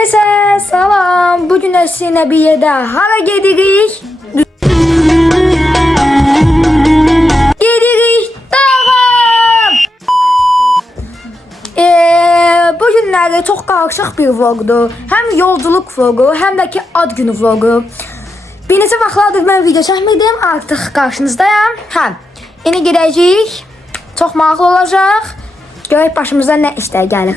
Herkese salam. Bugün sizinle bir yerde hara gedirik? Gedirik dağım. Bugünlerde çok karışık bir vlogdu. Hem yolculuk vlogu hem de ki ad günü vlogu. Bir neçə vaxtlardır mən video çəkmirdim, artıq qarşınızdayım. İndi gedəcəyik. Çox maraqlı olacaq. Görək başımıza nə işlər gəlir.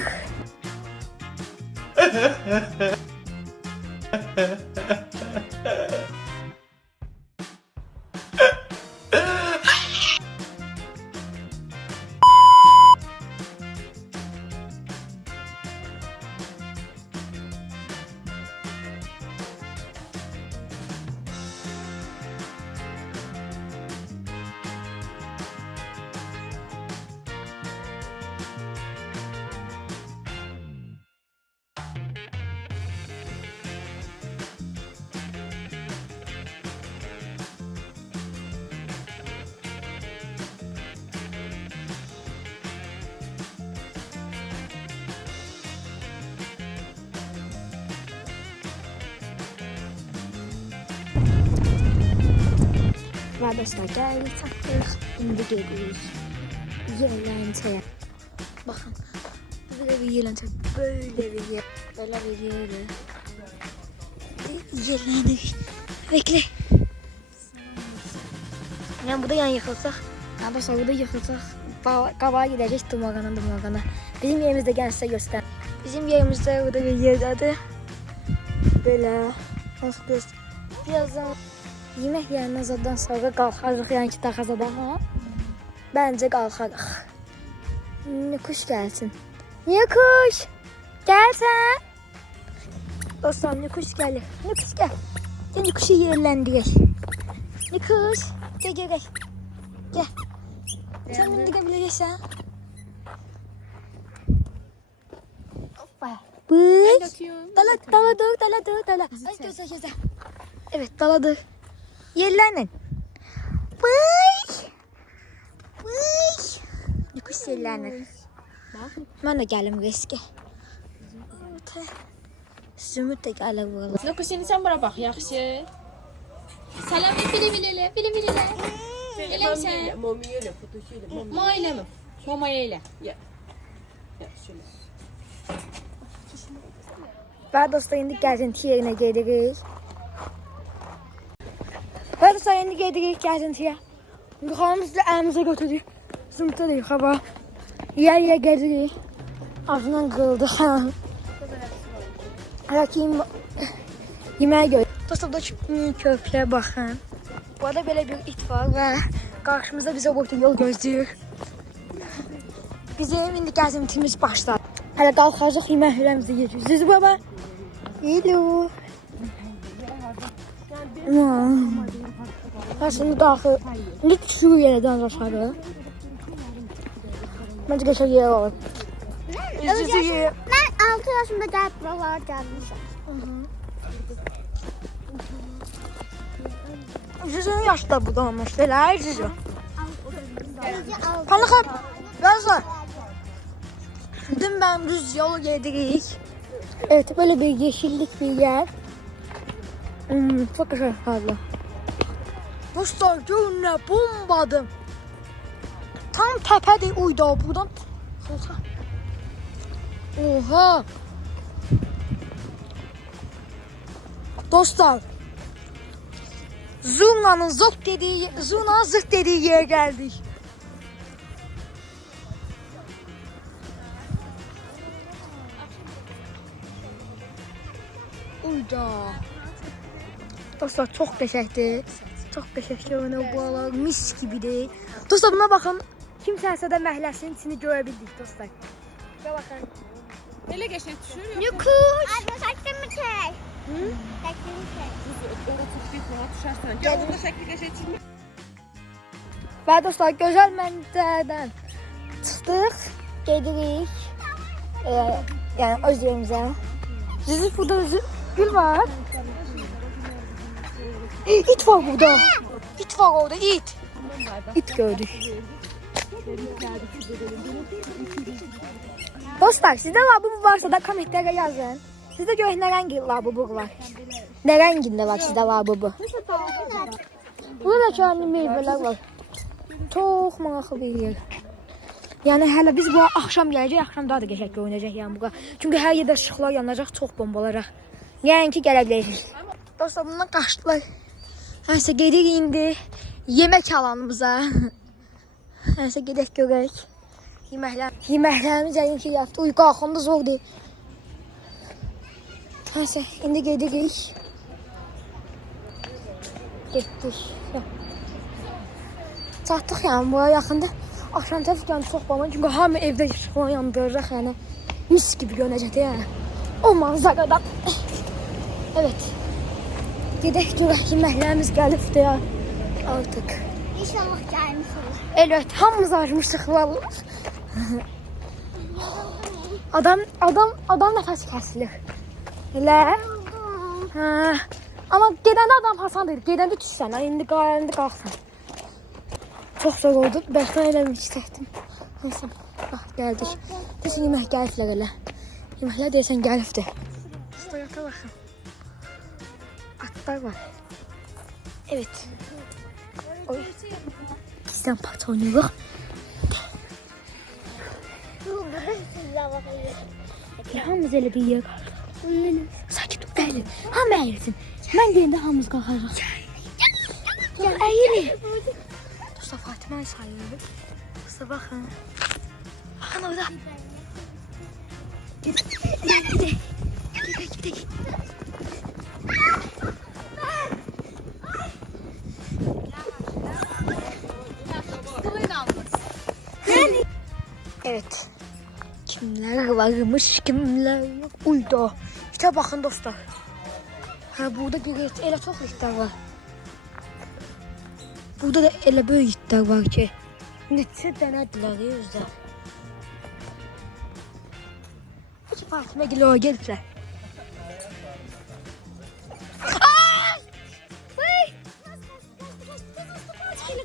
Arkadaşlar geldik taktık. İndi geliyoruz. Yerlente. Bakın. Böyle bir yerlente. Böyle bir yer. Böyle bir yerde. Yerlendik. Bekle. Yani burada yan yıkılsak. Arkadaşlar burada yıkılsak. Kabağa gideceğiz dumagana. Bizim yerimizde gelse göster. Bizim yerimizde burada bir yerdedir. Böyle. Nasıl göster. Birazdan yemek yerindən zaten sonra qalxarıq, yəni ki, taxazadan. Bence qalxarıq. Nikuş gəlsin. Nikuş! Gəlsən! Dostlar, Nikuş gəlir. Nikuş gəl. Gəl Nikuşu yerləndirək. Nikuş, gəl görək. Gəl. Sən mindiqə biləcəksən. Hoppa. Bıç. Dala dur. Ay gözə. Evet, daladır. Yerlənin. Bıy. Nikuş yerlənir. Mən də gəlim riske. Zümrüt də gəlir valla. Nikuş seni sen bura bak yaxşı. Salam bilə. Elə sen. Ma ile mi? Somaya ile. Ya. Şöyle. Və dostlar, indi gəzinti yerinə gedirik. Hadi sen indi gedirik gəzintiyə. Yuxarımızda əlimizə götürdük. Zümrütə də yuxarı. Yer gedirik. Ağzından qırıldık. Hələ ki yeməyə gör. Dostlar, da köprüyə baxın. Bu arada belə bir it var və qarşımızda bizə burada yol gözləyir. Bizim indi gəzintimiz başladı. Hələ qalxacaq yeməklərimizi yeyəcəyik. Züzü baba. Hello. Şimdi qalxır. İndi düşürük yerdən aşağı. Məncə geçək yer olur. Ben 6 yaşımda gəlib buralara gəlmişəm. Züzünün yaşı da budanmış. Belə Züzü. Kanıxat. Gözler. Dün ben düz yolu gedirik. Evet, böyle bir yeşillik bir yer. Çok güzel fazla. Dostlar, görün nə bombadım. Tam təpədir uyda buradan. Oha. Dostlar, Zurna'nın zırt dediği yere geldik. Uyda. Dostlar, çox qəşəngdir. Çox qəşəngdir, ona buralar mis gibidir. Dostlar, buna baxın. Kimsəsə də məhləsin içini görə bildik dostlar. Buna baxın. Elə geçen düşür yok. Nikuş. Abla saçlarımı çek. Saçlarımı çek. Orada çok büyük buna düşersen. Gel orada şekli geçen düşür. Və dostlar, gözəl mənzərədən çıxdıq, gedirik. Yəni öz yerimizə. Züzü, burada gül var. İt var burada. İt var orada, it. İt gördük. Dostlar, sizde var bu varsa da komentlere yazın. Sizdə görək nə rəng labubu var? Nə rəngində var sizdə labubu? Burada da ki, meyvələr var. Çox maraqlı bir yer. Yəni hələ biz bura axşam gələcək, axşam daha da qəşəng görünəcək yəni bura. Çünki hər yerdə işıqlar yanacaq, çox bombalaraq. Yəni ki, gələ bilərik. Dostlar, bundan qaçdılar. Həsə gedirik indi yemək alanımıza. Həsə gedək görək. Yeməklərimiz yəni ki, yaptı. Uy, qalxanda zordur. Həsə, indi gedirik. Getdik. Çatdıq yəni buraya yaxında. Axşam təfkən çox bana çünki hamı evdə işıqlar yandıracaq yəni. Mis gibi görünəcək yəni. O manzaradan. Evet. Gedək görək yeməklərimiz gəlibdi ya. Artıq. İnşallah gelmiş olur. Evet, hamımız acmışıq vallahi. Adam nəfəs kəsilir. Elə? Hə. Amma gedəndə adam hasan deyil. Gedəndə düşsən, indi qalxsan. Çox zor oldu. Bəlkə eləmək istəydim. Neyse, bax, gəldik. Deyəsən, yemək gəliblər elə. Yeməklər deyəsən gəlibdir. Stoyata baxın. Atlar var. Evet. Oy. Bizdən pat oynayırıq. Hamımız elə bir yer qalır. Sakit dur, əyilin. Hamı əyilsin. Mən deyəndə hamımız qalxacaq. Gəl, əyilin. Dostlar, Fatima'yı sayıyoruz. Dostlar, bakın. Bakın orada. Gidelim. Evet. Kimler varmış, kimler yok. Uydu. İşte bakın dostlar. Ha, burada bir elə çox itlər var. Burada da elə böyük itlər var ki. Neçə dənədirlər özdə. Peki Fatimə gələ o gəliblər.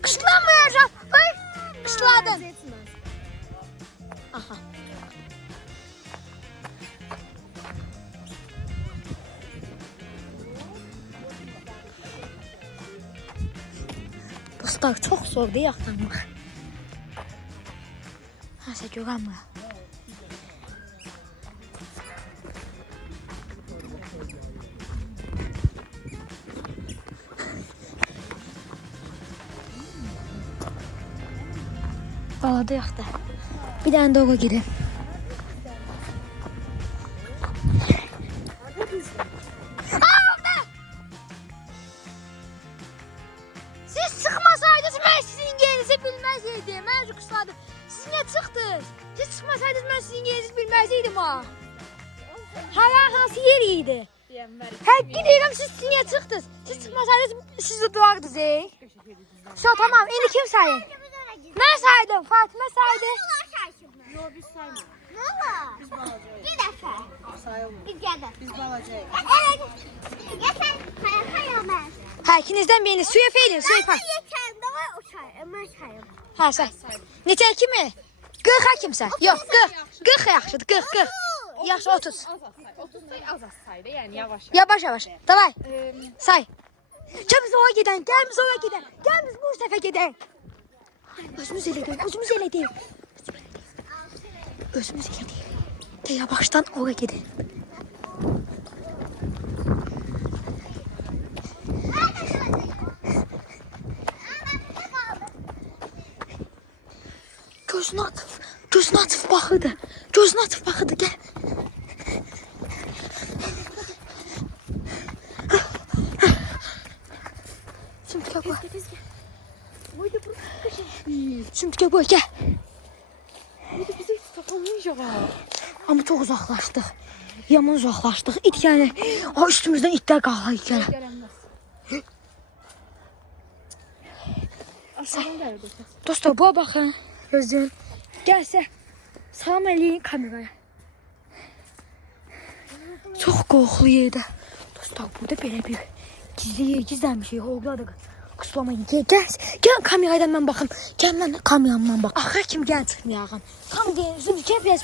Qışlanmayacaq. Qışladın. Aha. Dostlar, çox zordur yaxlanmaq. Həsə görəmrəm. Balada yaxda. Bir dənə də ora gedin. Siz çıxmasaydınız, mən sizin yerinizi bilməzdim. Mən qısladım. Siz niyə çıxdınız? Siz çıxmasaydınız, mən sizin yerinizi bilməzdim ha. Hansı yer idi? Həqqi deyirəm, siz niyə çıxdınız? Siz çıxmasaydınız, siz durardınız, So, tamam, indi kim sayın? Mən saydım, Fatimə saydı. Yok, biz saymadık. Valla. Biz balacağız. Bir defa. Sayılmıyor. Biz geldik. Biz balacağız. Evet. Yeter. Sayamaz. Ha, ikinizdən birini suya feylin, suya pay. Yeter de var o say. Ömer sayım. Ha, say. Neçə kimi? 40-a kimsə? Yox, 40. 40 yaxşıdır, 40. Yaxşı, 30. 30 say, az sayda, yəni yavaş. Yavaş. Davay. Say. Gəl biz ora gedək, gəl biz ora gedək. Gəl biz bu səfə gedək. Özümüz elə deyil. De yavaşdan ora gedək. Gözünü atıp baxırdı. Gəl. Şimdi gel buraya. Şimdi gel buraya, gel. Bizi hiç tapamayacaq. Ama çok uzaklaştık. Yaman uzaklaştık. İt yani. O üstümüzden itler qalxır ikələ. Dostlar, buna baxın. Gözün. Gəlsə. Salam eləyin kameraya. Çox qorxulu yerdə. Dostlar, burada belə bir gizlənmişik. Oğladık. Kuslamayın. Gel kameradan mən baxım. Gəl mən kameramdan bax. Axır kim gəl çıxmayağım. Tam deyil. Şimdi gəl biraz.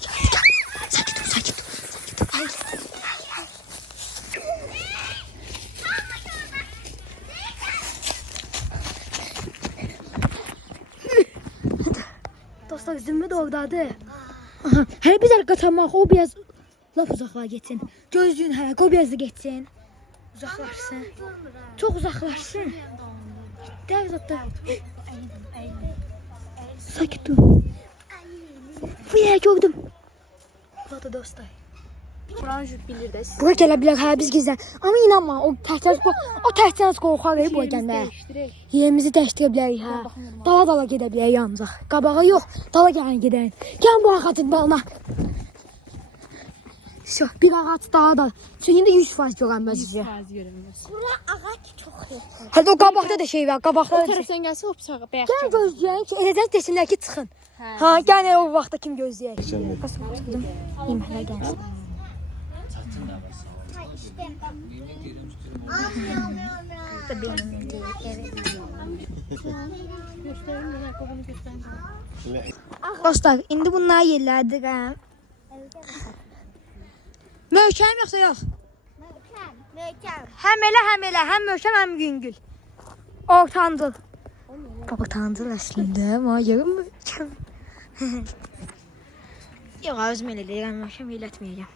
Gel. Sakit ol. Hayır. gözümü de oradadır. Aha, her bir dakika tamam o biraz laf uzaklığa geçsin. Gözlüğün her o biraz da geçsin. Uzaklaşsın. Çok uzaklaşsın. Gider zaten. Sakin dur. Fıya gördüm. Burada dostlar. Kur'an jüt bilir de siz. Bura gələ bilər, hə biz gizlən. Amma inanma, o təkcə qorxarıq bura gəndə. Yerimizi dəyişdirə bilərik, hə. Dala gedə bilərik ancaq. Qabağa yox, dala gələn gedəyin. Gəl bu ağacın dalına. Şu, bir ağac daha da. Çünki indi 100% görənməz bizi. Bura ağac çox yox. Hətta o qabaqda da şey var, qabaqda O da şey. tərəfdən gəlsə o bıçağı bəyək. Gəl gözləyək ki, eləcək desinlər ki, çıxın. Ha, gəl o vaxtda kim gözləyək. Yeməklər gəlsin. Ha işte. Da benim değil, evet. Dostlar, indi bunlar yerlərdir, hə. Möhkəm yoxsa yox? Möhkəm. Həm elə, həm möhkəm, həm yüngül. Ortancıl. Ortancıl əslində, amma yarım möhkəm. Yox, özüm elə deyirəm, möhkəm elətməyəcəm.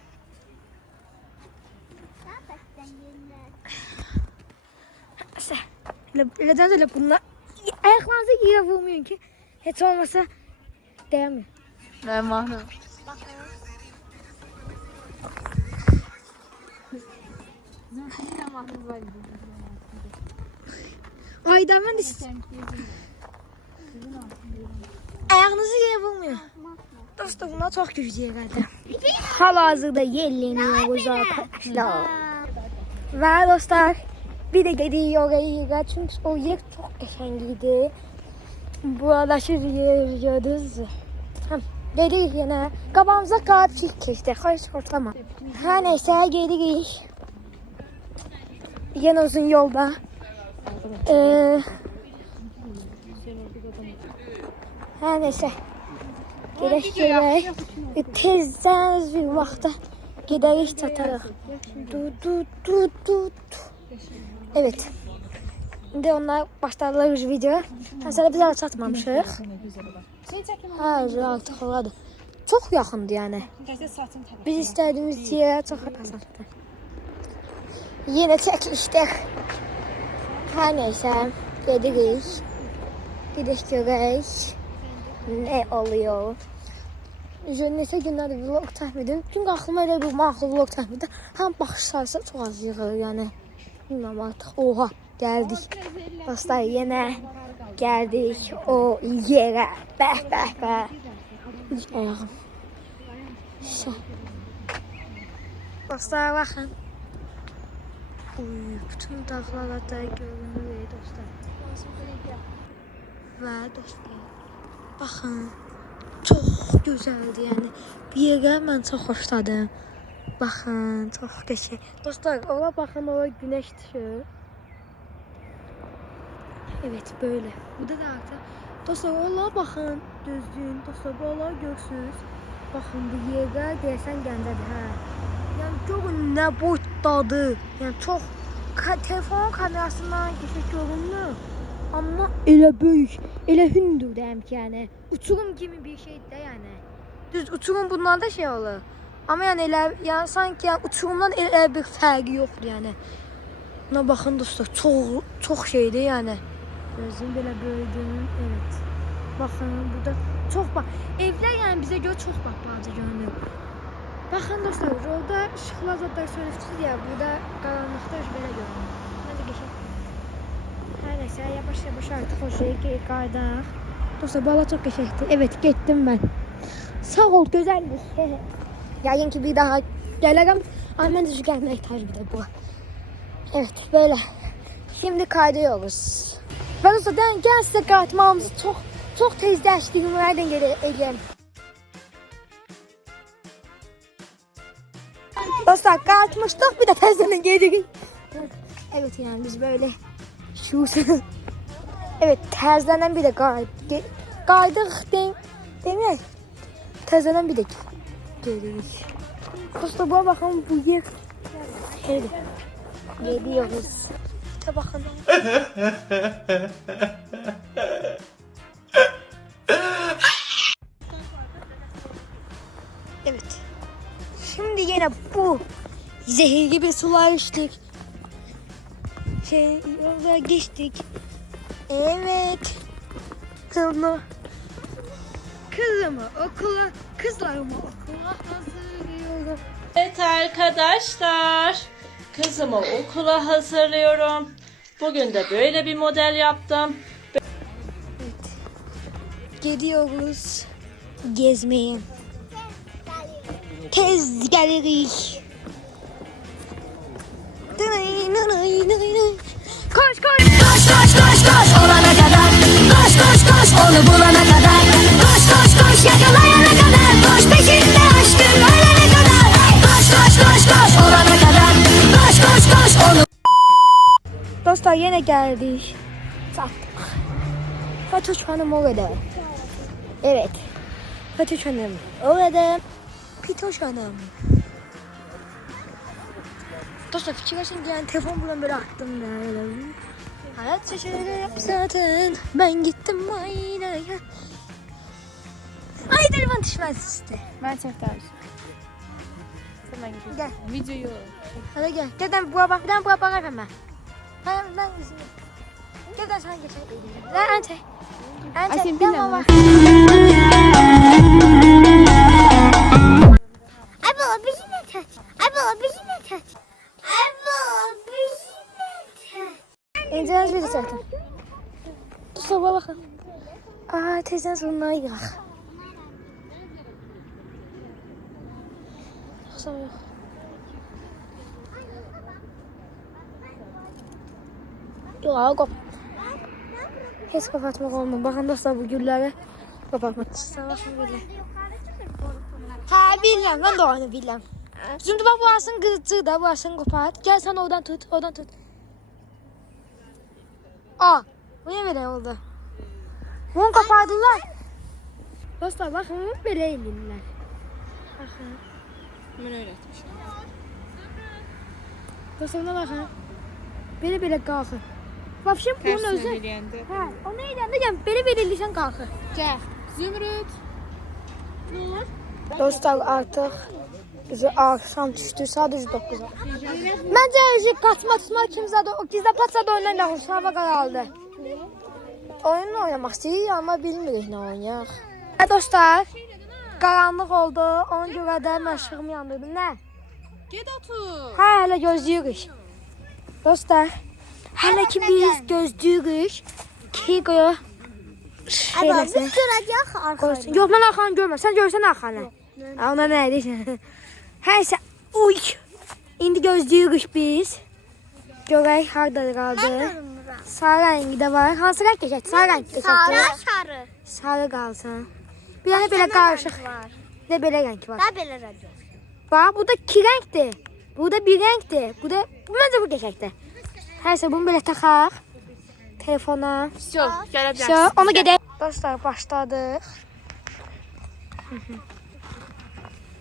Elədən elə bunlar ayaqlarınızı yerə vurmayın ki, heç olmasa dəyəmin. Nə mahnı? Aydan mən də siz ayağınızı yerə vurmayın. Dostlar, bunlar çox güclü yerlərdir. Hal-hazırda yerleniyoruz arkadaşlar. Və dostlar, bir de gedirik oraya yerə, çünki o yer çox qəşəngiydi. Buradakı yer gördünüz mü? Gedirik yenə. Qabağımıza qalıb keçdik, xahiş ortlama. Hər neysə, gedirik. Yenə uzun yolda. Hər neysə. Gedək. Tezdən bir vaxtda gedərik, çatarıq. Evet. İndi onlar başladılar video. Mesela biz hala çatmamışıq. Hə, artıq oladı. Çox yaxındır yəni. Biz istədiyimiz yerə çox asandır. Yenə çəkilişdir. Hər neysə, gedirik. Gedək görək nə oluyor. Neçə günlərdir vlog çəkmədim. Çünki aklıma elə bir maraqlı vlog çəkmədim. Həm baxış sayısı çox az yığılır yəni. Bilmem artıq. Oha, gəldik. Dostlar, yenə gəldik o yerə. Bəh. Ayağım. Dostlar, baxın. Bütün dağlar da görünür dostlar. Və dostlar, baxın. Çox gözəldir yəni. Bu yerə mən çox xoşladım. Baxın, çox qəşəng. Dostlar, ora baxın, ora günəş düşür. Evet, böyle. Burada da artıq. Dostlar, ora baxın, düzgün. Dostlar, buraları görürsünüz. Baxın, bu yerə deyəsən Gəncədir, hə. Yəni görün nə boyutdadır. Yəni çox telefon kamerasından qəşəng görünmür. Amma elə böyük, elə hündür deyəm ki, yəni uçurum kimi bir şeydir də yəni. Düz uçurum bunlarda şey olur. Amma yəni elə yəni sanki yəni uçurumdan elə bir fərqi yoxdur yəni. Buna baxın dostlar, çox şeydir yəni. Gözüm belə böyüdüm. Evet. Baxın burada çox bax. Evlər yəni bizə görə çox balaca görünür. Baxın dostlar, orada işıqlar zaten söyləmişdik ya, burada qaranlıqda belə görünür. Məncə qəşəng. Hər neysə, yavaş artıq o şeyə qaydaq. Dostlar, bala çox qəşəngdir. Evet, getdim mən. Sağ ol, gözəllik. Yəqin ki bir daha gələrəm. Ama mən də gəlmək təcrübə də bu. Evet, böyle. Şimdi kaydıyoruz. Və dostlar, gəl sizə qayıtmamızı çox tezləşdirmələrdən eləyəm. Dostlar, qayıtmışdıq, bir də təzədən gedirik. Evet, yani biz böyle evet, təzədən bir də qaydıq demək. Təzədən bir də gedirik. Dostlar, buna baxın, bu yer şeydir. Gediyoruz. İşte bakın. yine bu zehirli bir sular içtik. Yolda geçtik. Evet. Kızımı okula, kızlarımı okula hazırlıyorum. Evet arkadaşlar, kızımı okula hazırlıyorum. Bugün de böyle bir model yaptım. Gidiyoruz gezmeye. Tez geliriz. Koş koş. Koş koş koş koş olana kadar. Koş koş koş onu bulana kadar. Koş koş koş yakalayana kadar. Koş peşinde aşkın ölene kadar. Koş koş koş koş olana kadar. Koş koş koş onu. Dostlar yine geldik. Sattık. Fatoş Hanım orada. Evet. Fatoş Hanım orada. Pitoş Hanım. Dostlar fikirleşin yani telefon bulan böyle attım da. Hayat şaşırı yap zaten. Ben gittim aynaya. Ay telefon düşmez işte. Ben çəkdərəm. Gel. Videoyu. Hadi gel. Gel ben buna bak. Ben buna bakar hemen. Ben üzülüm. Gel ben sana geçeyim. Lan ante. Ay, sen Gel bilmem. bana bak. Ay baba bir şey ne çek? Ay baba bir şey ne çek? Ay baba bir şey ne çek? İnceğiniz bir zaten. Kusura bakın. Aa teyzen sonuna gidiyor. Kusura yok. Yok kop. Hiç kapatmak olmuyor. Bakın dostlar bu gülleri kapatmak. Kusura bakın böyle. Ha bilmem ben de onu bilmem. Şimdi bak bu asın kızı da bu asın kopart. Gel sen oradan tut oradan tut. Aa bu ne böyle oldu? Bunu kopardılar. Dostlar bakın böyle elinler. Bakın. Mən öyrətmişəm. Dostlar buna bakın. Böyle kalkın. Bak şimdi bunun özü. eləyəndə. Ha o ne eləyəndə yani böyle eləyirsən kalkın. Gəl. Zümrüd. Nə olur? Dostlar artık bizi akşam düştü saat 9'a. Bence kaçma tutma kimse de o gizli patsa da oyundan da hava karaldı. Oyun oynamak istiyor ama bilmiyoruz ne oynayaq. Ha dostlar karanlık oldu ona göre de ben ışığımı yandırdım ne? Get otur. Ha hele gözlüyoruz. Dostlar hele ki biz gözlüyoruz ki göre şeylesin. Duracaq arkaya. Yok ben arkanı görmem. Sen görsen arkanı. Ona ne diyeceksin? Neyse. Uy. İndi gözlüyoruz biz. Görək harda kaldı. Sarı rengi de var. Hansı renk geçecek? Sarı renk geçecek. Sarı. Sarı kalsın. Bir tane böyle karışık. Bir de böyle renk var. Daha belə radio. Bak bu da iki renkti. Bu da bir renkti. Bu da bence bu geçecekti. Neyse bunu böyle takaq. Telefona. Всё, gələ bilərsən. Все, onu gidelim. Dostlar başladık.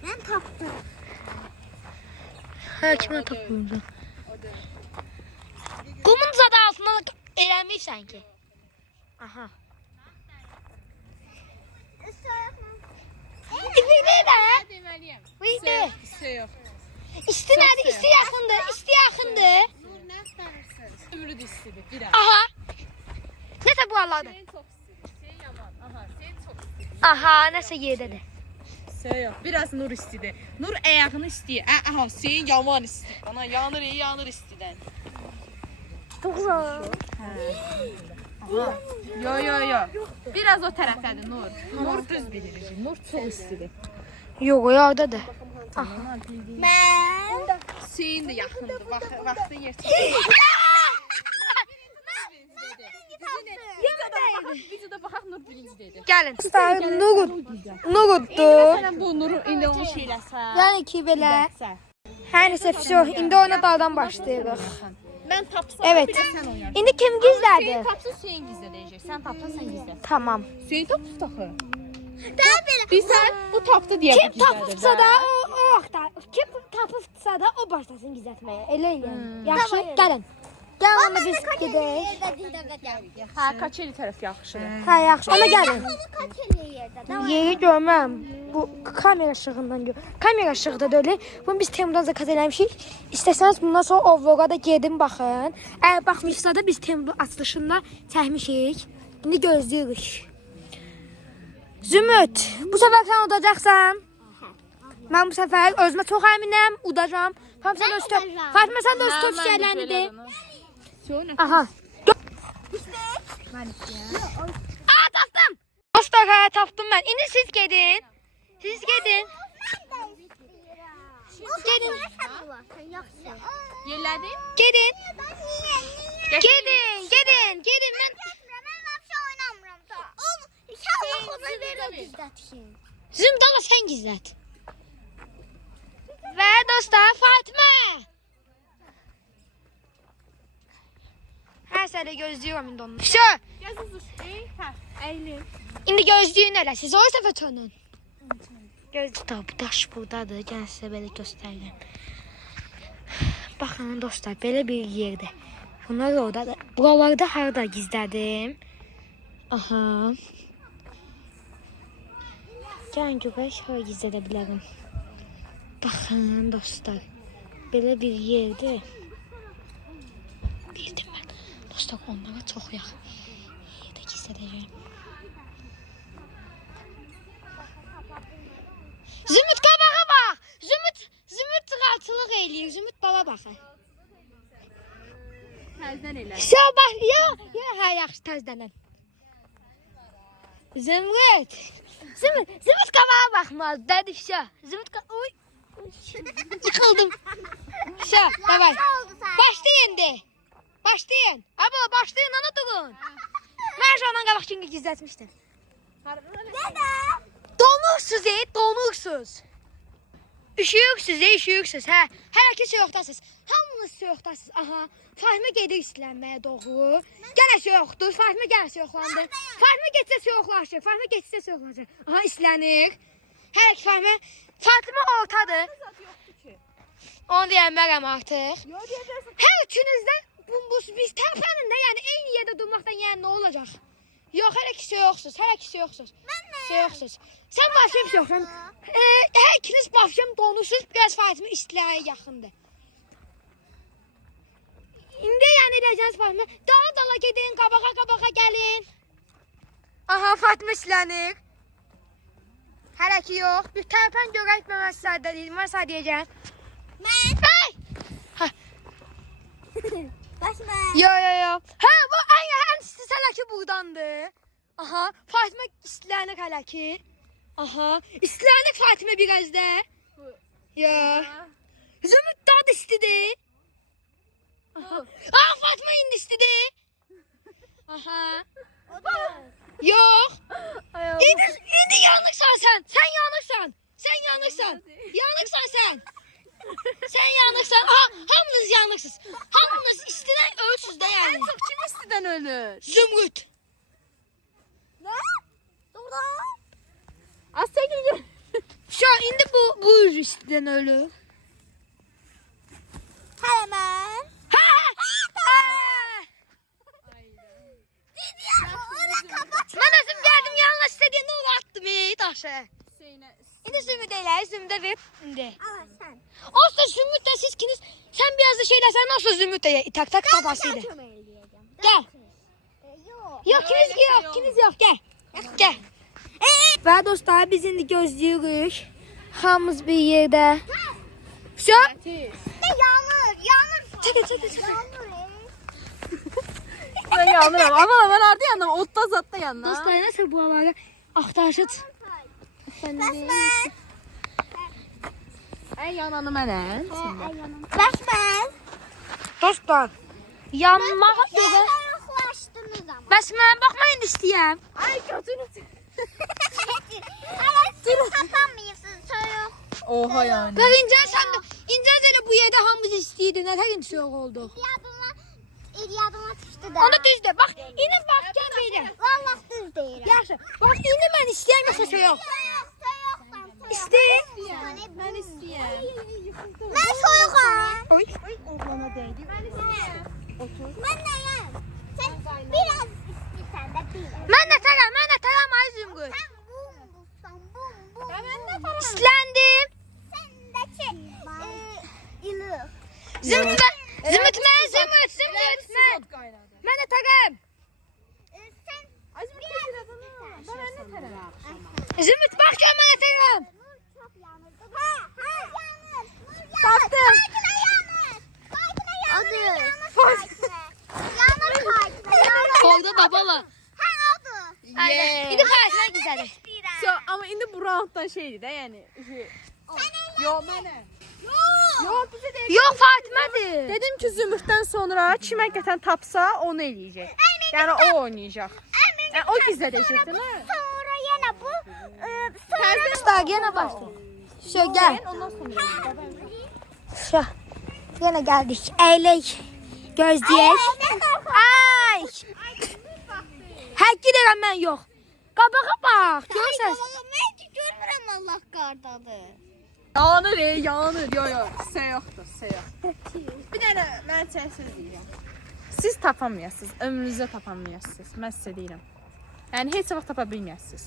Mən tapdım. Ha kime tapıldı? Kumun zadı altında eğlenmiş sanki. Aha. İfide de. Deməliyəm. İfide. Şey yox. İsti nerede? İsti yakındı. İsti yakındı. Nə istəmirsən? Zümrüd istidir biraz. Aha. Neyse bu Allah'dı. Sən çox istidir. Sən yaman. Aha, sən çox istidir. Aha neyse yerdedir. Şey yox, biraz Nur istidir. Nur ayağını istəyir. Aha, sən yaman istəyir. Ana yanır istidən. Çok güzel. Yo. Biraz o tərəfdədir Nur. Nur düz bilir. Nur çox istidir. Yok ya orada da. Mən Hüseyin də yaxındır. Vaxtın yetişdi. Videoda baxaq Nur birinci dedi. Gelin. Nuruttu. Sən bu Nuru indi onu şeyləsən. Yani ki böyle. Her neyse все. İndi oyuna dağdan başlayırıq. Mən tapsam Evet. bir də sən oynar. İndi kim Hüseyin gizlədi? tapsın, Hüseyin gizlədəcək. Sən tapsan sən gizlə. Tamam. Hüseyin tapsın taxı. daha belə. Bilsən, bu tapdı deyə Kim tapıbsa da o vaxtda, kim tapıbsa da o başlasın gizlətməyə. Elə elə. Yaxşı, gəlin. Gəl ona biz gedək. Hə, Kaçeli tərəf yaxşıdır. Hə, yaxşı. Ona gəlin. yerdə. Yeri görməm. Bu kamera işığından gör. Kamera işığı da deyil. Bunu biz Temudan zakaz eləmişik. İstəsəniz bundan sonra o vloga da gedin baxın. Əgər baxmışsa da biz Temudan açılışında çəkmişik. İndi gözləyirik. Zümrüt, bu səfər sən udacaqsan. Mən bu səfər özümə çox əminəm, udacağam. Fatma sən də öz top şişələrini de. Aha. Aa, tapdım. Dostlar, hə, tapdım mən. İndi siz gedin. Siz gedin. Gedin. Yerlədim. Gedin. Gedin. Gedin. Gedin. Mən Züm dala sən gizlət. Və dostlar, Fatma. Hər sərə gözləyirəm indi onu. Şö. İndi gözləyin elə. Siz o səfər çönün. Bu daş buradadır. Gəlin sizə belə göstərirəm. Baxın dostlar, belə bir yerdə. Bunlar oradadır. Buralarda harada gizlədim. Aha. Gəlin görək, hara gizlədə bilərəm. Baxın dostlar, belə bir yerdə. Bildim mən. Dostlar, onlara çox yaxın yerdə gizlədəcəyim. Zümrüt qabağa bax. Zümrüt çıxartılıq eləyir. Zümrüt bala baxır. Təzdən elə. Şə bax, ya, hə yaxşı təzdənən. Zümrüt qabağa baxmalı. Dədi şə. Uy. Yıkıldım. Şə, davay. Başlayın de. Başlayın. Abla başlayın, ana durun. Mən şandan qabaq çünki gizlətmişdim. Donursuz, donursuz. Üşüyüksüz, hə. Hələ ki soyuqdasınız. Hamınız soyuqdasınız. Aha. Fahimə gedir istilənməyə doğru. Gələ soyuqdur. Fahimə gələ soyuqlandı. Fahimə getsə soyuqlaşır. Aha, islənir. Hələ ki Fahimə. Fatıma ortadır. Onu deyəmərəm artıq. Hər üçünüzdən biz tərəfənində, yəni eyni yerdə durmaqdan yəni nə olacaq? Yox, hələ ki soyuqsuz. Soyuqsuz. Sən başım soyuqsan. Hər ikiniz başım donursuz, biraz Fatıma istiləyə yaxındır. İndi yəni edəcəniz Fatıma. Dala gedin, qabağa gəlin. Aha, Fatıma islənir. Hələ ki yox. Bir tərəfən görək mən sizə deyim. Mən sizə deyəcəm. Hey! Yo. Hə, bu ən istisə hələ ki burdandır. Aha, Fatıma istilənir hələ ki. Aha, istilənir Fatıma biraz da. Yo. Zümrüt daha da istidir. Aha. Aa, Fatıma indi istidir. Aha. Yox. İndi yanıqsan sən. Sən yanıqsan. Yanıqsan sən. Sən yanıqsan. Aha, hamınız yanıqsınız. Hamınız istidən ölürsüz də yəni. Ən çox kim istidən ölür? Zümrüt. Az çəkil. Şu an indi bu üzü istidən ölür. Hemen. Mən özüm gəldim yanına istədiyən o atdım daşı. İndi Zümrüt elə, Zümrütə ver indi. Al sen. Olsun Zümrüt də siz ikiniz, sən biraz da şeyləsən, olsun Zümrüt də tak tapasıydı. Gəl. Yok. Ikiniz yox, gəl. Və dostlar, biz indi gözləyirik. Hamımız bir yerdə. Şu? Yanır. Çəkil. Ben yanıram. Aman harda yandım? Otda zatda yandım. Dostlar, nəsə buraları axtarışıt. En yananı mənəm. Dostlar, yanmaq yox. Yaklaştınız ama. Bəs mən baxmayın istəyəm. Ay götünü. Evet, siz kapanmıyorsunuz. Soyuk. Oha yani. Bax incə elə bu yerdə hamımız istəyirdi. Nətər indi soyuq oldu? İlyadıma düştü de. Onu düzdür. Bax, indi bax gəl belə. Vallahi düz değil. Yaxşı. Bax, indi mən istəyirəm yoxsa soyuq? İstəyir. Ben istəyəm. Ben soyuğum. Oy. Oğlana değdi. Ben istəyəm. Otur. Zümrüt mən, zümrüt. Mən də taqam. Zümrüt bax gör mən də taqam. Baxdım. Oldu babala. İndi xaçına güzəlir. Ama indi bu rounddan şeydi də, yəni. Yox, mənə. Yox, bizə deyil. Yox Fatimədir. Dedim ki, Zümrütdən sonra kimə qətən tapsa, onu eləyəcək. Yəni o oynayacaq. Yəni o gizlədəcəkdir, hə? Sonra yenə bu Usta yenə başlayın. Şöyle gel. Şu. Yine geldik. Eğlek. Gözleyek. Ay. Həkki deyirəm mən yox. Qabağa bax. Görürsəz. mən ki görmürəm Allah qardadır. Yanır, yanır. Yox, sizə yoxdur, sizə yoxdur. Bir dənə mən söz deyirəm. Siz tapamayasınız, ömrünüzdə tapamayasınız. Mən sizə deyirəm. Yəni heç vaxt tapa bilməyəsiniz.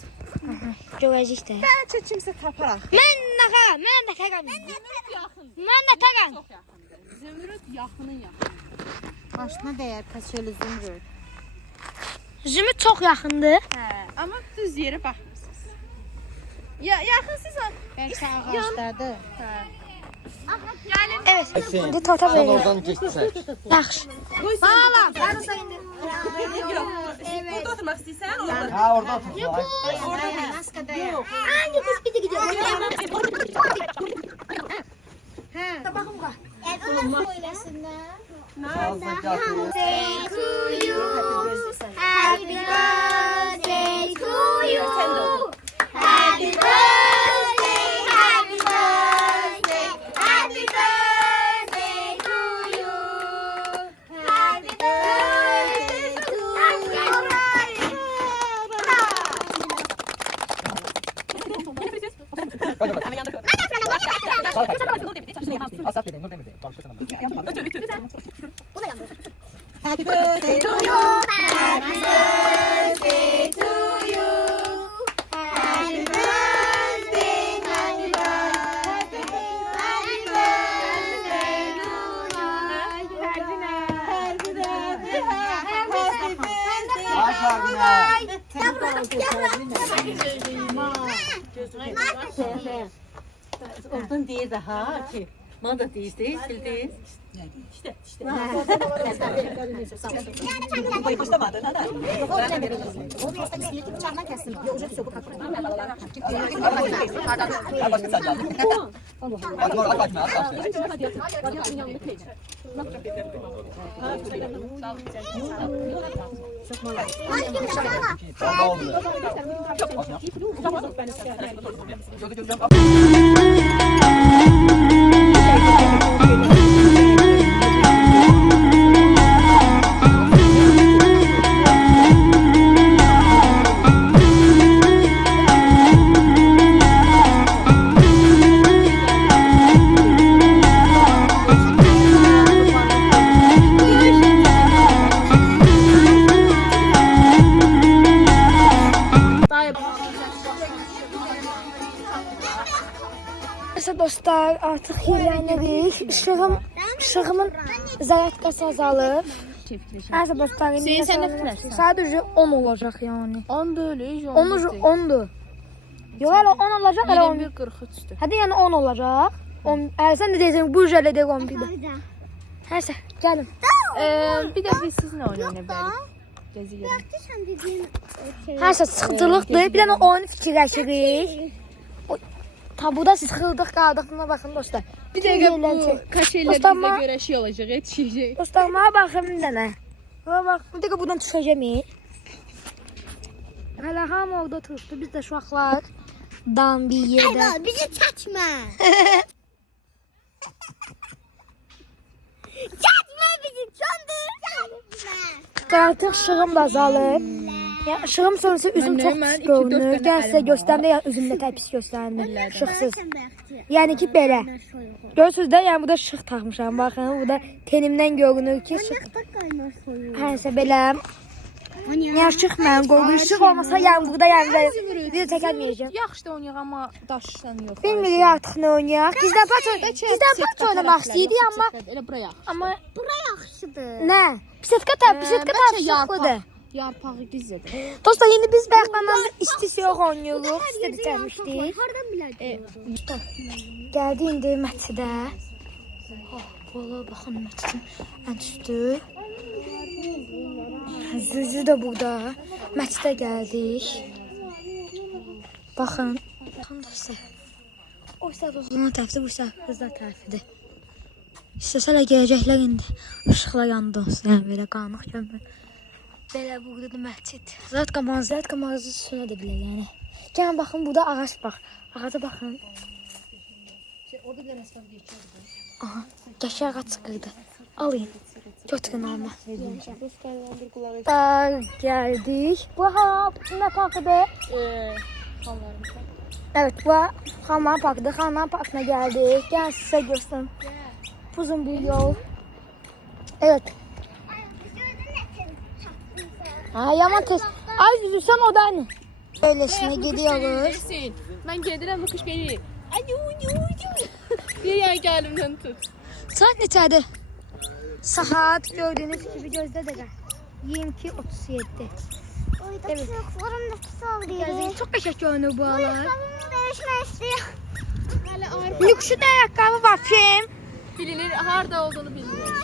Görəcək də. Bəlkə kimsə taparaq. Mən naxa, mən də təqəm. Mən də təqəm. Çox yaxındır. Zümrüt yaxının yaxını. Başına dəyər kaçeli zümrüt. Zümrüt çox yaxındır. Hə, amma düz yerə baxmırsınız. Ya yaxınsınız amma Bəlkə ağacdadır. Evet. İndi torta Sen verir. oradan geçsen. Yaxşı. Bala, ben də indi. burada oturmaq istəyirsən, orada. Ha orada otur. Maskadayım. Hangi kız gidi gidiyor? Happy birthday to you. Happy birthday, happy birthday, happy birthday to you. Happy birthday to Asap dedim, nur demedim. Başka Happy birthday to you. Happy birthday to you. Happy birthday, happy birthday, happy birthday to you. Happy birthday, happy birthday. Baş var yine. Oradan deyir daha ki. Bana da deyir, sildir. Başka sen gel. Bak bakma, at. Ne oldu? Neyse dostlar artık hilələnirik. Işığımın zayatkası azalır. Neyse dostlar indi sadece 10 olacak yani. 10 böyle, 10'dur. Yok hele 10 olacak hele 11. 43'tü. Hadi yani 10 olacak. 10, sen de deyirsən bu jələ de 11'dir. Neyse gelin. Bir de biz sizinle oynayalım böyle. Gezi gelin. Sen dediğin Neyse sıxıntılıqdır. Bir dənə oyun fikirləşirik. Tabuda sıxıldıq qaldıq. Buna baxın dostlar. Bir dakika bu kaşeyle bize Dostlar, göre şey olacak, yetişecek. Dostlar bana baxın bir dənə. Buna bax. Bir dəqiqə buradan düşəcəm. Hələ hamı orada oturubdu. Biz də uşaqlar dan bir yerdə. bizi çəkmə. Çəkmə bizi, söndür. Artıq işığım da azalır. Ya ışığım sonrası üzüm çok pis görünür. Gəl sizə göstərim də yəni üzümdə tə pis göstərilir. Işıqsız. Yəni ki belə. Görürsüz də yəni burada işıq taxmışam. Baxın burada tenimdən görünür ki işıq. Hərsə belə. Yaş çıxmayın, qorxuşluq olmasa yəni burada yəni video çəkməyəcəm. Yaxşı da oynayaq amma daşdan yox. Bilmirik artıq nə oynayaq. Bizdən paç oynamaq istəyirdik amma Elə buraya. amma Bura yaxşıdır. nə? Pisetka tartışıqlıdır. Yarpağı gizlədir. Dostlar, indi biz Bəhmanla istisiyoq oynuyoruz. Sizə də gəlmişdik. Hardan biləcək? Gəldi indi mətidə. Bola baxın mətin ən üstü. Züzü də burada. Mətidə gəldik. Baxın. Baxın dostlar. O saat uzun tərəfdə, bu saat qızlar tərəfidir. İstəsələr gələcəklər indi. Işıqlar yandı olsun, yəni belə qanıq kömür. Belə burada da məscid. Zatka manzarası sönə də bilər yəni. Gəlin baxın, burada ağac bax. Ağaca baxın. Orada bir əsbab geçiyordu. Aha, qəşəng ağac çıxırdı. Alayım. Götürün alma. Gəldik. Bu nə parkıdır? Evet, bu Xanlar parkıdır. Xanlar parkına gəldik. Gəlin sizə göstərim. Uzun bir yol. Evet. Yaman tez. Ay üzülsən o da ne? Öylesine gidiyoruz. Ben gedirəm bu kuş gelir. Niye yan gəlimdən tut? Saat neçədir? Saat gördüğünüz gibi gözdə də 22:37. Evet. Forum da tutalım. Gəzdik. Çok qəşəng görünür bu alan. Dəyişmək istəyir. Lüksün ayaqqabı var kim? Bilinir, harda olduğunu bilmiyor.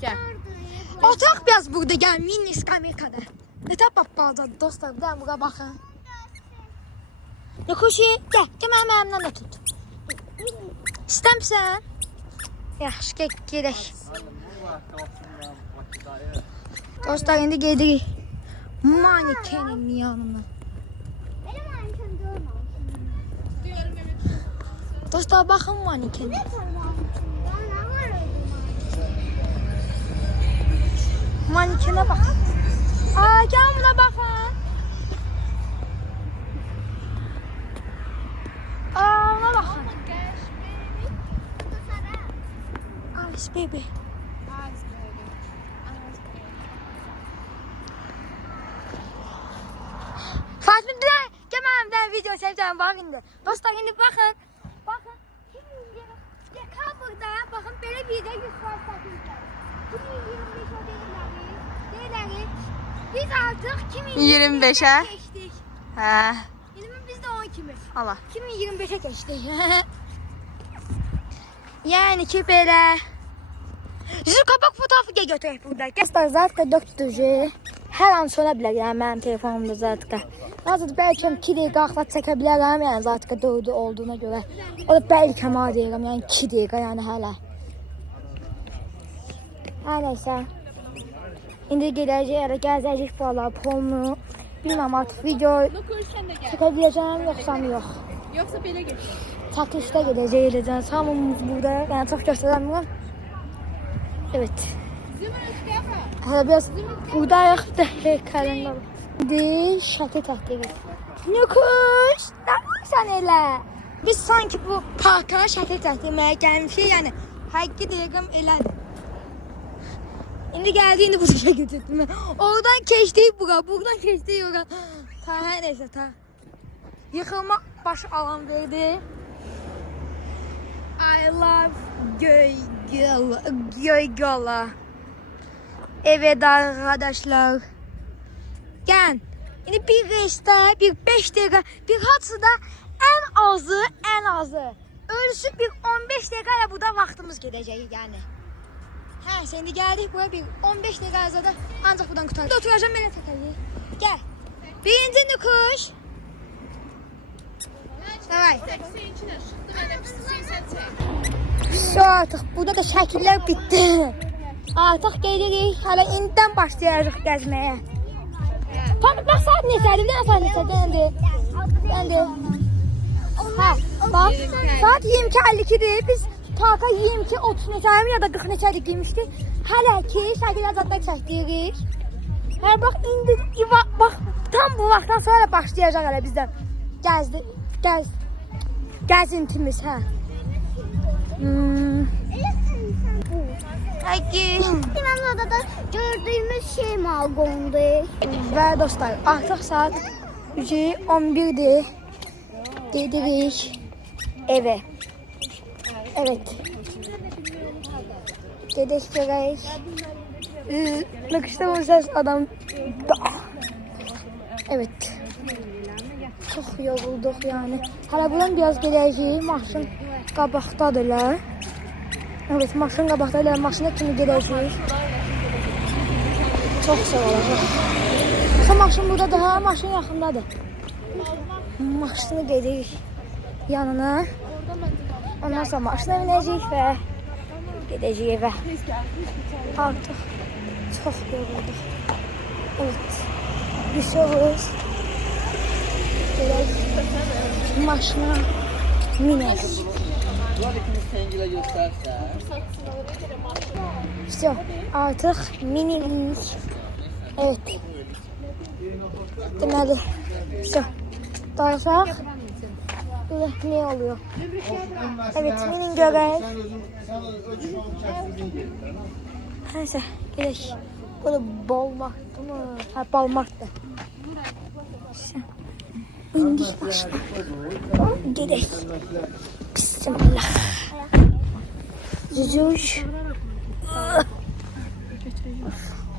Gel. Oturaq biraz burada gəl mini skamerkada. Nətə pappaldadır dostlar, bir də bura baxın. Yoxuşu, gəl mənim əlimdən də tut. İstəmsən? Yaxşı, gedək. Dostlar, indi gedirik. Manikenin yanına. Benim annem görmüyor. Dostlar, baxın manikenin. Manikene bakın. Aa, gel buna bakın. Aa, ona bakın. Ice baby. Fatma dur. Gel ben video çekeceğim bak indi. Dostlar indi bakın. Bakın. Gel kal burada. Bakın böyle bir de 100 var satacağım. 2025 o değilleri. Biz artık 25'e. geçtik. Hə. Şimdi biz de 12 mi? Allah. 2025'e geçtik. Yani ki böyle. Şu kapak fotoğrafı götürək burada. Dostlar zaten 4G. Hər an sönə bilər yəni mənim telefonumda zaten. Nazır bəlkə 2 dəqiqə axlat çəkə bilərəm yəni zaten 4 olduğuna görə. O da bəlkə ma deyirəm yəni 2 dəqiqə yəni hələ. Hər nəsə. İndi gedəcək yerə gəzəcək buralar polnu. Bilməm artıq video Nukur sen de gel. çəkə biləcəm yoxsa yox. Yoksa bele geç. Çatışda gedəcək eləcəm. Hamımız burada. Yəni çox göstərəmirəm. Evet. Hələ biraz buradayıq da heykalında. İndi şatı təhdiriz. Nukuş, nə baxsan elə? Biz sanki bu parka şatı təhdiriməyə gəlmişik. Yəni həqiqi deyirəm elədir. İndi gəldi, indi bu tuşa götürdüm. Oradan keçdik bura, buradan keçdik ora. Ta hər neysə ta. Yıxılma baş alan verdi. I love Göygala. Evet arkadaşlar. Gel. Yine bir reste, bir 5 dakika, bir hatsıda en azı. Ölüsü bir 15 dakikayla burada vaktimiz gidecek yani. Hə, şimdi geldik buraya bir 15 dakika zaten ancak buradan kurtardık. Oturacağım ben tekrar. Gel. Birinci Nukuş. Davay. Şu artık burada da şəkillər bitti. Artıq gelirik. Hələ indidən başlayacağıq gəzməyə. Pamuk bak saat neçədir? Bir dənə saat neçədir? Dəndi. Hə, bax. Saat 22:52-dir. Biz parka 22:30 neçəyim ya da 40 neçədir girmişdik. Hələ ki şəkillər zadlar çəkdirik. Hə, bax indi bax tam bu vaxtdan sonra başlayacaq hələ bizdən. Gəzintimiz hə. Peki. Hemen orada da gördüğümüz şey malgondu. Ve dostlar artık saat 11'dir. Gedirik eve. Evet. Gedik gerek. Nakışta ses adam. Evet. Çok yorulduk yani. Hala buradan biraz geleceğiz. Maşın qabaqdadırlar. Evet, maşın qabaqdadırlar. Maşına kimi geleceğiz. Çok sağ olacaq. Mesela maşın burada daha maşın yaxındadır. Maşını gedirik yanına. Ondan sonra maşına binəcəyik və gedəcəyik evə. Artıq çox yorulduq. Evet. Düşürüz. Gerek maşına minək. Tencere göstersen. İşte artıq minilik. Evet. Deməli. İşte. Darsaq. Böyle ne oluyor? Evet, minin görək. Neyse, gerek. Böyle bol marktı mı? Ha, bal marktı. İşte. İndik başına. Gerek. Bismillah. Züzüş.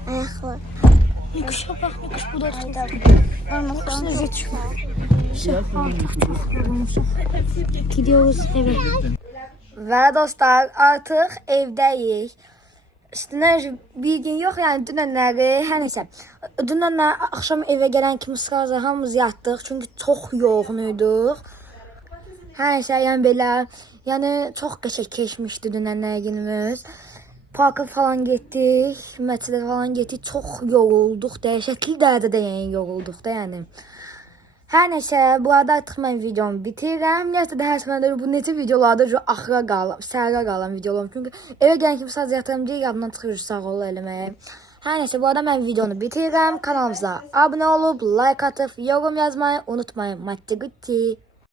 Ayaklar. Yıkışa bak, yıkış bu da tutar. Normal kışına geçiyor. İşte artık çok yorulmuşum. Gidiyoruz eve. Ve dostlar artık evdeyiz. Üstüne bir gün yok yani dünenleri her neyse. Dünenler akşam eve gelen kimi sıra hamımız yattık. Çünkü çok yorğunuyduq. Her neyse yani böyle yani çok geçik geçmişti dünenler günümüz. Parka falan gittik, metroda falan gittik. Çok yorulduq. Dəhşətli dərəcədə yəni yorulduq da yəni. Hər nəsə, bu arada artıq mən videomu bitirirəm. Nəysə də hər səmərdə bu neçə videolarda axıra qalan, səhərə qalan videolarım. Çünki evə gələn kimi sadəcə yatıram deyə yadımdan çıxır sağ ol eləməyə. Hər nəsə, bu arada mən videonu bitirirəm. Kanalımıza abunə olub, like atıb, yorum yazmayı unutmayın. Maddi gutti.